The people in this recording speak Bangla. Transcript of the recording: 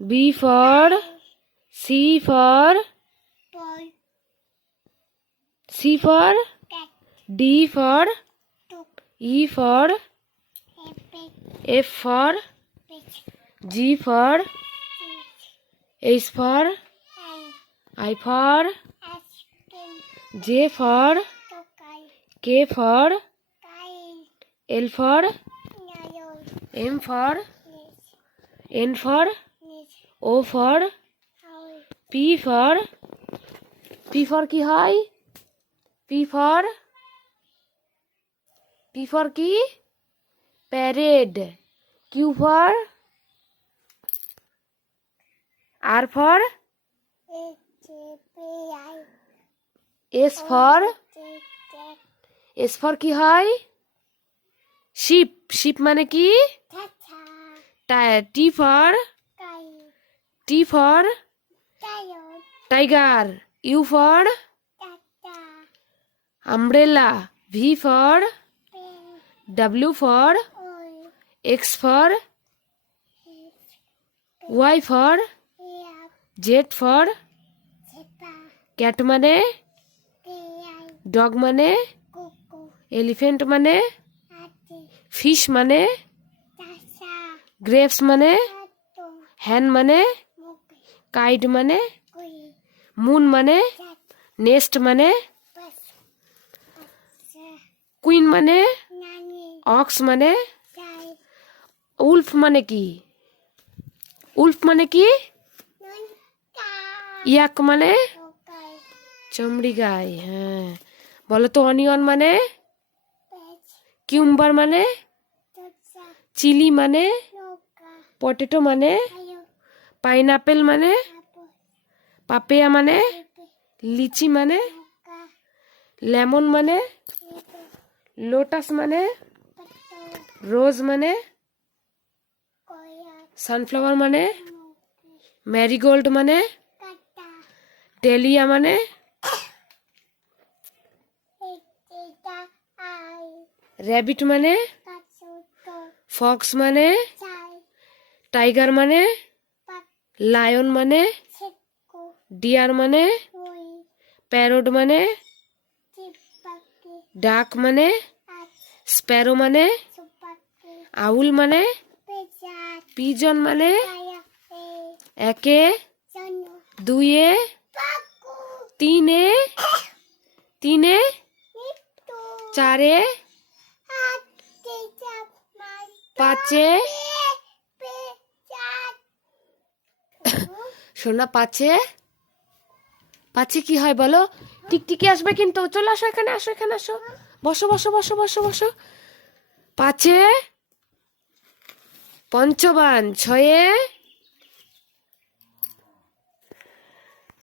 B for C for D for E for F for G for H for I for J for K for L for M for N for O for P for কি হয়? P for কি? Parade. Q for R for S for কি হয়? শিপ মানে কি? T for tiger. U for umbrella. V for W for X for Y for Z for cat মানে dog মানে elephant মানে fish মানে grapes মানে hen মানে kite মানে moon মানে nest মানে queen মানে ox মানে wolf মানে কি? ইয়াক মানে চমড়ি গাই। হ্যাঁ, বলো তো অনিয়ন মানে? কিউম্বার মানে? চিলি মানে? পটেটো মানে? পাইনাপেল মানে? পাপেয়া মানে? লিচি মানে? লেমন মানে? লোটাস মানে? রোজ মানে? সানফ্লাওয়ার মানে? ম্যারিগোল্ড মানে? ডেলিয়া মানে? র্যাবিট মানে? ফক্স মানে? টাইগার মানে? লায়ন মানে? ডিয়ার মানে? প্যারট মানে? ডাক মানে? স্প্যারো মানে? আউল মানে? পিজন মানে? একে, দুইয়ে, তিনে, চারে, পাঁচে, শোনা পাঁচে কি হয় বলো? টিকটিকি আসবে কিন্তু, চলে আসো এখানে, আসো, বসো। পাঁচে পঞ্চবান, ছয়ে